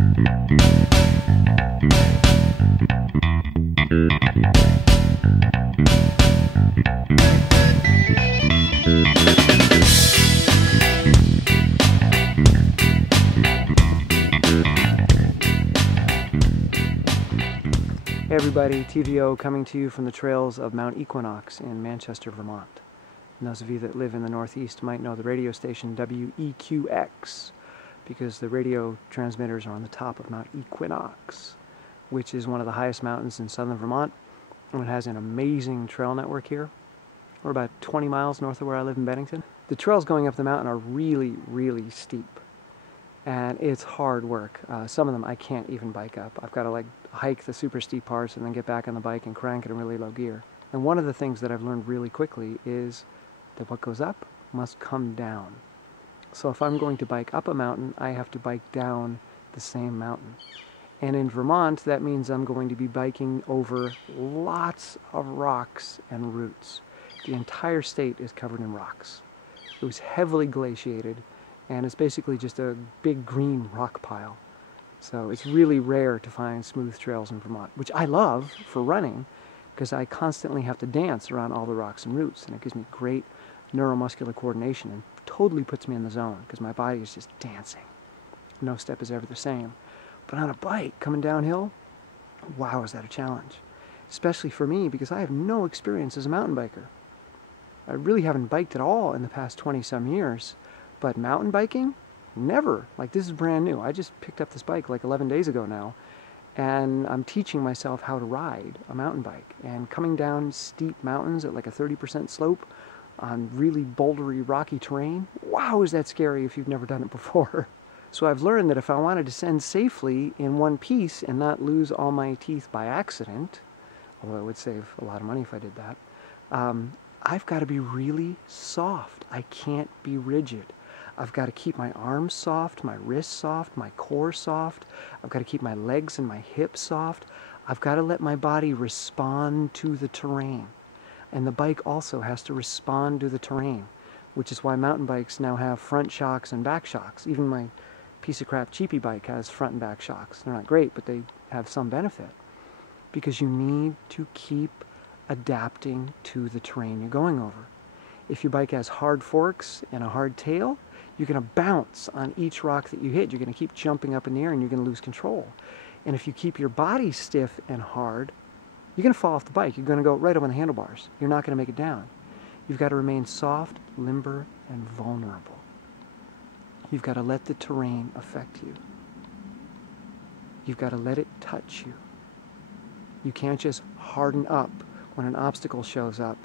Hey everybody, TVO coming to you from the trails of Mount Equinox in Manchester, Vermont. And those of you that live in the Northeast might know the radio station WEQX because the radio transmitters are on the top of Mount Equinox, which is one of the highest mountains in southern Vermont, and it has an amazing trail network here. We're about 20 miles north of where I live in Bennington. The trails going up the mountain are really, really steep, and it's hard work. Some of them I can't even bike up. I've got to hike the super steep parts and then get back on the bike and crank it in really low gear. And one of the things that I've learned really quickly is that what goes up must come down. So if I'm going to bike up a mountain, I have to bike down the same mountain. And in Vermont, that means I'm going to be biking over lots of rocks and roots. The entire state is covered in rocks. It was heavily glaciated, and it's basically just a big green rock pile. So it's really rare to find smooth trails in Vermont, which I love for running because I constantly have to dance around all the rocks and roots, and it gives me great neuromuscular coordination and totally puts me in the zone because my body is just dancing. No step is ever the same. But on a bike coming downhill, wow, is that a challenge. Especially for me because I have no experience as a mountain biker. I really haven't biked at all in the past 20-some years, but mountain biking? Never. This is brand new. I just picked up this bike 11 days ago now, and I'm teaching myself how to ride a mountain bike. And coming down steep mountains at a 30% slope on really bouldery, rocky terrain, wow, is that scary if you've never done it before. So I've learned that if I want to descend safely in one piece and not lose all my teeth by accident, although it would save a lot of money if I did that, I've got to be really soft. I can't be rigid. I've got to keep my arms soft, my wrists soft, my core soft. I've got to keep my legs and my hips soft. I've got to let my body respond to the terrain. And the bike also has to respond to the terrain, which is why mountain bikes now have front shocks and back shocks. Even my piece of crap cheapy bike has front and back shocks. They're not great, but they have some benefit. Because you need to keep adapting to the terrain you're going over. If your bike has hard forks and a hard tail, you're going to bounce on each rock that you hit. You're going to keep jumping up in the air and you're going to lose control. And if you keep your body stiff and hard, you're going to fall off the bike. You're going to go right up on the handlebars. You're not going to make it down. You've got to remain soft, limber, and vulnerable. You've got to let the terrain affect you. You've got to let it touch you. You can't just harden up when an obstacle shows up.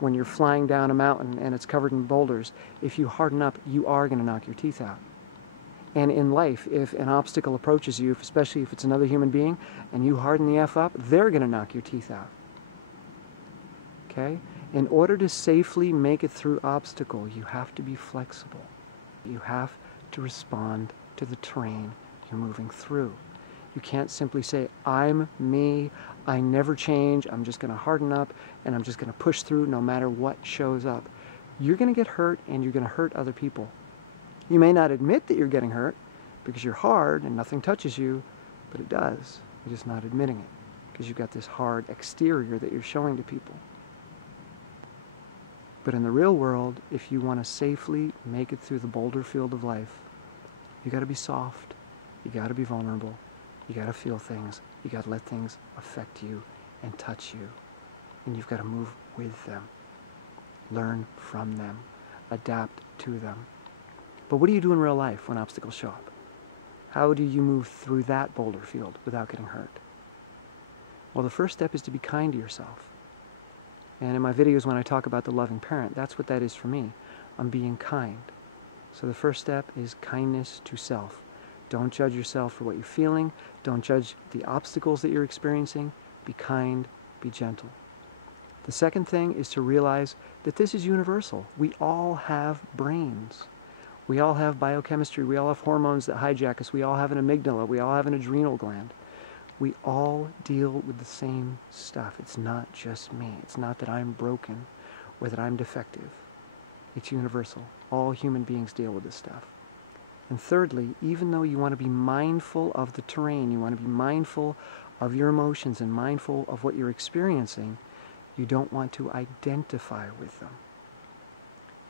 When you're flying down a mountain and it's covered in boulders, if you harden up, you are going to knock your teeth out. And in life, if an obstacle approaches you, especially if it's another human being, and you harden the F up, they're going to knock your teeth out. Okay? In order to safely make it through obstacle, you have to be flexible. You have to respond to the terrain you're moving through. You can't simply say, I'm me, I never change, I'm just going to harden up, and I'm just going to push through no matter what shows up. You're going to get hurt, and you're going to hurt other people. You may not admit that you're getting hurt, because you're hard and nothing touches you, but it does. You're just not admitting it, because you've got this hard exterior that you're showing to people. But in the real world, if you want to safely make it through the boulder field of life, you got to be soft, you got to be vulnerable, you got to feel things. You got to let things affect you and touch you. And you've got to move with them. Learn from them. Adapt to them. But what do you do in real life when obstacles show up? How do you move through that boulder field without getting hurt? Well, the first step is to be kind to yourself. And in my videos when I talk about the loving parent, that's what that is for me. I'm being kind. So the first step is kindness to self. Don't judge yourself for what you're feeling. Don't judge the obstacles that you're experiencing. Be kind, be gentle. The second thing is to realize that this is universal. We all have brains. We all have biochemistry. We all have hormones that hijack us. We all have an amygdala. We all have an adrenal gland. We all deal with the same stuff. It's not just me. It's not that I'm broken or that I'm defective. It's universal. All human beings deal with this stuff. And thirdly, even though you want to be mindful of the terrain, you want to be mindful of your emotions and mindful of what you're experiencing, you don't want to identify with them.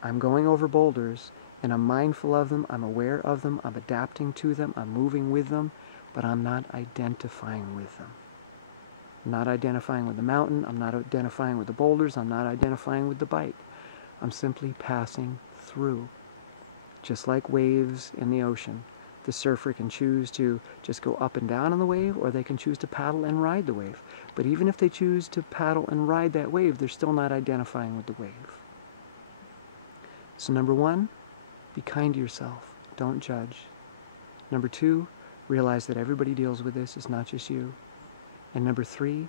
I'm going over boulders, and I'm mindful of them, I'm aware of them, I'm adapting to them, I'm moving with them, but I'm not identifying with them. I'm not identifying with the mountain, I'm not identifying with the boulders, I'm not identifying with the bike. I'm simply passing through. Just like waves in the ocean, the surfer can choose to just go up and down on the wave, or they can choose to paddle and ride the wave. But even if they choose to paddle and ride that wave, they're still not identifying with the wave. So number one, be kind to yourself. Don't judge. Number two, realize that everybody deals with this. It's not just you. And number three,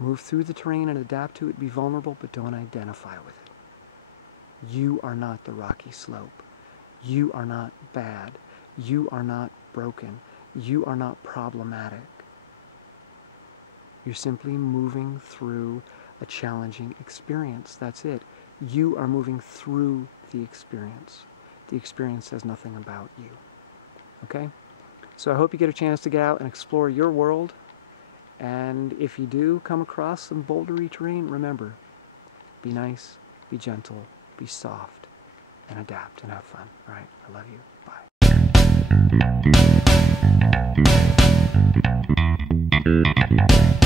move through the terrain and adapt to it. Be vulnerable, but don't identify with it. You are not the rocky slope. You are not bad. You are not broken. You are not problematic. You're simply moving through a challenging experience. That's it. You are moving through the experience. The experience says nothing about you. Okay? So I hope you get a chance to get out and explore your world. And if you do come across some bouldery terrain, remember, be nice, be gentle, be soft, and adapt and have fun. All right? I love you. Bye.